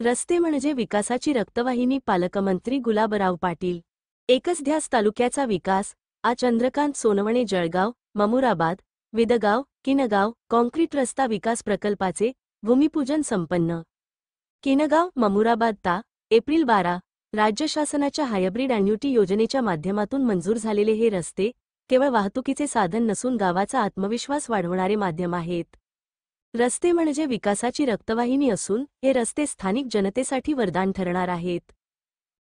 रस्ते म्हणजे विकासाची रक्तवाहिनी. पालकमंत्री गुलाबराव पाटील. एकच ध्यास तालुक्याचा विकास. आ चंद्रकांत सोनवणे. जळगाव, ममुराबाद, विदगाव, किनगाव कॉन्क्रीट रस्ता विकास प्रकल्पाचे भूमिपूजन संपन्न. किनगाव, ममुराबाद ता. एप्रिल 12. राज्य शासनाच्या हायब्रिड ॲन्युटी योजनेच्या माध्यमातून मंजूर झालेले हे रस्ते केवळ वाहतुकीचे साधन नसून गावाचा आत्मविश्वास वाढवणारे माध्यम आहेत. रस्ते म्हणजे विकासाची रक्तवाहिनी असून हे रस्ते स्थानिक जनतेसाठी वरदान ठरणार आहेत.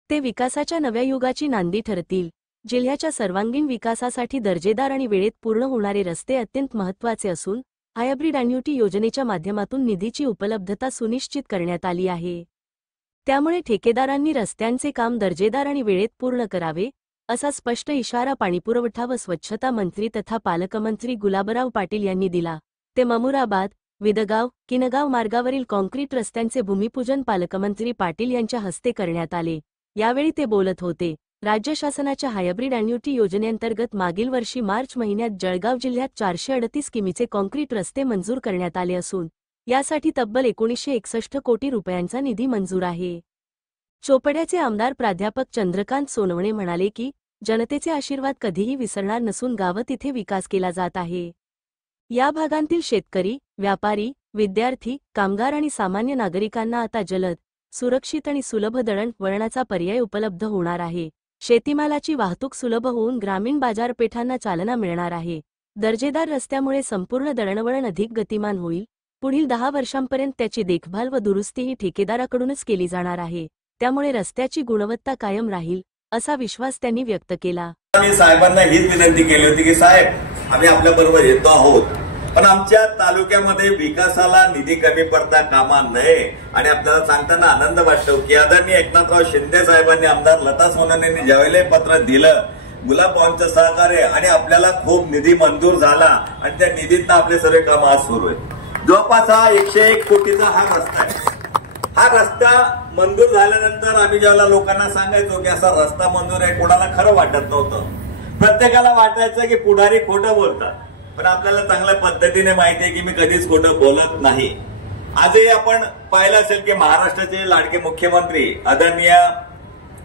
ते विकासाच्या नव्या युगाची नांदी ठरतील. जिल्ह्याच्या सर्वांगीण विकासासाठी दर्जेदार आणि वेळेत पूर्ण होणारे रस्ते अत्यंत महत्त्वाचे असून हायब्रिड ॲन्युटी योजनेच्या माध्यमातून निधीची उपलब्धता सुनिश्चित करण्यात आली आहे. त्यामुळे ठेकेदारांनी रस्त्यांचे काम दर्जेदार आणि वेळेत पूर्ण करावे असा स्पष्ट इशारा पाणीपुरवठा व स्वच्छता मंत्री तथा पालकमंत्री गुलाबराव पाटील यांनी दिला. ते ममुराबाद, विदगाव, किनगाव मार्गावरील कॉन्क्रीट रस्त्यांचे भूमिपूजन पालकमंत्री पाटील यांच्या हस्ते करण्यात आले. यावेळी ते बोलत होते. राज्य शासनाच्या हायब्रिड ॲन्युटी योजनेअंतर्गत मागील वर्षी मार्च महिन्यात जळगाव जिल्ह्यात 438 किमीचे कॉन्क्रीट रस्ते मंजूर करण्यात आले असून यासाठी तब्बल 1961 कोटी रुपयांचा निधी मंजूर आहे. चोपड्याचे आमदार प्राध्यापक चंद्रकांत सोनवणे म्हणाले की जनतेचे आशीर्वाद कधीही विसरणार नसून गाव तिथे विकास केला जात आहे. या भागांतील शेतकरी, व्यापारी, विद्यार्थी, कामगार आणि सामान्य नागरिकांना आता जलद, सुरक्षित आणि सुलभ दळणवळणाचा पर्याय उपलब्ध होणार आहे. शेतीमालाची वाहतूक सुलभ होऊन ग्रामीण बाजारपेठांना चालना मिळणार आहे. दर्जेदार रस्त्यामुळे संपूर्ण दळणवळण अधिक गतिमान होईल. पुढील 10 वर्षांपर्यंत त्याची देखभाल व दुरुस्तीही ठेकेदाराकडूनच केली जाणार आहे. त्यामुळे रस्त्याची गुणवत्ता कायम राहील असा विश्वास त्यांनी व्यक्त केला. आम्ही साहेबांना हीच विनंती केली होती की साहेब आम्ही आपल्या बरोबर येतो आहोत, पण आमच्या तालुक्यामध्ये विकासाला निधी कमी पडता कामा नये. आणि आपल्याला सांगताना आनंद वाटतो की आदरणीय एकनाथराव शिंदे साहेबांनी आमदार लता सोनवणेंनी ज्यावेळेला पत्र दिलं गुलाबरावांचं सहकार्य आणि आपल्याला खूप निधी मंजूर झाला आणि त्या निधीतनं आपले सर्व कामं आज सुरू आहेत. जवळपास हा 101 कोटीचा हा रस्ता आहे. हा रस्ता मंजूर झाल्यानंतर आम्ही ज्यावेळेला लोकांना सांगायचो की असा रस्ता मंजूर आहे, कोणाला खरं वाटत नव्हतं. प्रत्येकाला वाटायचं की पुढारी खोटं बोलतात, पण आपल्याला चांगल्या पद्धतीने माहिती आहे की मी कधीच खोटं बोलत नाही. आजही आपण पाहिलं असेल की महाराष्ट्राचे लाडके मुख्यमंत्री आदरणीय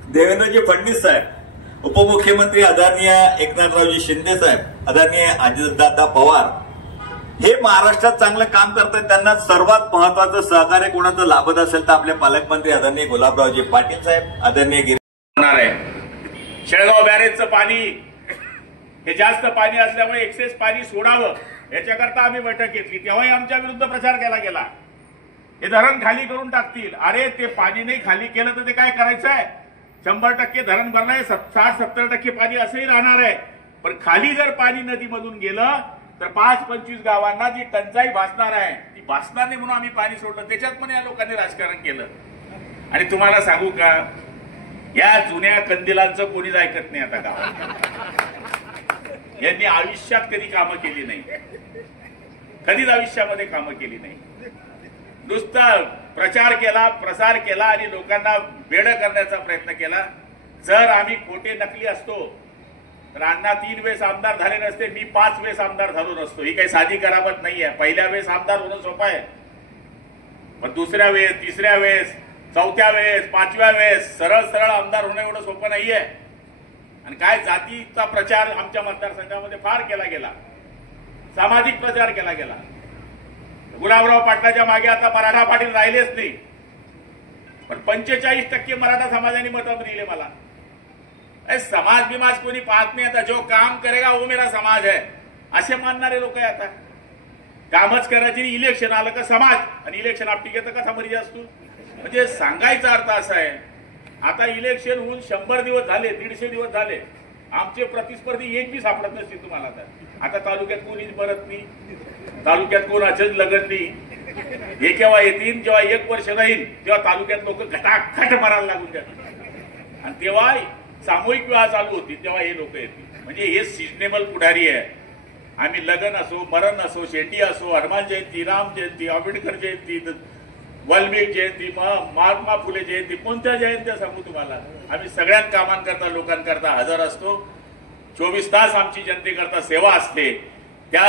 देवेंद्रजी फडणवीस साहेब, उपमुख्यमंत्री आदरणीय एकनाथरावजी शिंदे साहेब, आदरणीय अजितदादा पवार हे महाराष्ट्रात चांगलं काम करतात. त्यांना सर्वात महत्वाचं सहकार्य कोणाचं लाभत असेल तर आपले पालकमंत्री आदरणीय गुलाबरावजी पाटील साहेब, आदरणीय होणार आहे. शेळगाव बॅरेजचं पाणी हे जास्त पाणी असल्यामुळे एक्सेस पाणी सोडावं याच्याकरता आम्ही बैठक घेतली. तेव्हाही आमच्या विरुद्ध प्रचार केला गेला. हे धरण खाली करून टाकतील. अरे ते पाणी नाही खाली केलं तर ते काय करायचं आहे? 100% धरण भरलंय, 60-70% पाणी असंही राहणार आहे. पण खाली जर पाणी नदीमधून गेलं तर 5-25 गावांना जी टंचाई भासणार आहे ती भासणार नाही म्हणून आम्ही पाणी सोडलं. त्याच्यात पण या लोकांनी राजकारण केलं. आणि तुम्हाला सांगू का, या जुन्या कंदिलांचं कोणीच ऐकत नाही आता गावात. यांनी आयुष्यात कधी कामं केली नाही, कधीच आयुष्यामध्ये कामं केली नाही. नुसता प्रचार केला, प्रसार केला आणि लोकांना वेडं करण्याचा प्रयत्न केला. जर आम्ही खोटे नकली असतो तर अण्णा 3 वेळेस आमदार झाले नसते, मी 5 वेळेस आमदार झालो नसतो. ही काही साधी करामत नाहीये. पहिल्या वेळेस आमदार होणं सोपं आहे, पण दुसऱ्या वेळेस, तिसऱ्या वेळेस, चौथ्या वेळेस, 5व्या वेळेस सरळ सरळ आमदार होणं एवढं सोपं नाहीये. आणि काय जातीचा प्रचार आमच्या मतदारसंघामध्ये फार केला गेला, सामाजिक प्रचार केला गेला. गुलाबराव पाटलाच्या मागे आता मराठा पाटील राहिलेच नाही, पण 45% मराठा समाजाने मतं दिले मला. समाज बिमाज कोणी पाहत नाही. आता जो काम करेगा वो मेरा समाज है असे मानणारे लोक आहे. आता कामच करायची, इलेक्शन आलं का समाज, आणि इलेक्शन आपली घेतं कसा मर्जी असतो. म्हणजे सांगायचा अर्थ असा आहे, आता इलेक्शन होऊन 100 दिवस झाले, 150 दिवस झाले, आमचे प्रतिस्पर्धी एक बी सापडत नसतील तुम्हाला. आता तालुक्यात कोणीच मरत नाही, तालुक्यात कोणाचंच लगत नाही. हे केव्हा येतील, जेव्हा 1 वर्ष राहील तेव्हा तालुक्यात लोक घटाखट मरायला लागून जातील. आणि तेव्हा सामूहिक विवाह चालू होती तेव्हा हे लोक येतील. म्हणजे हे सिजनेबल पुढारी आहे. आम्ही लग्न असो, मरण असो, शेंडी असो, हनुमान जयंती, राम जयंती, आंबेडकर जयंती, वाल्मिक जयंती, महात्मा फुले जयंती, कोणत्या जयंत्या सांगू तुम्हाला, आम्ही सगळ्यात कामांकरता लोकांकरता हजर असतो. 24 तास आमची जनतेकरता सेवा असते. त्या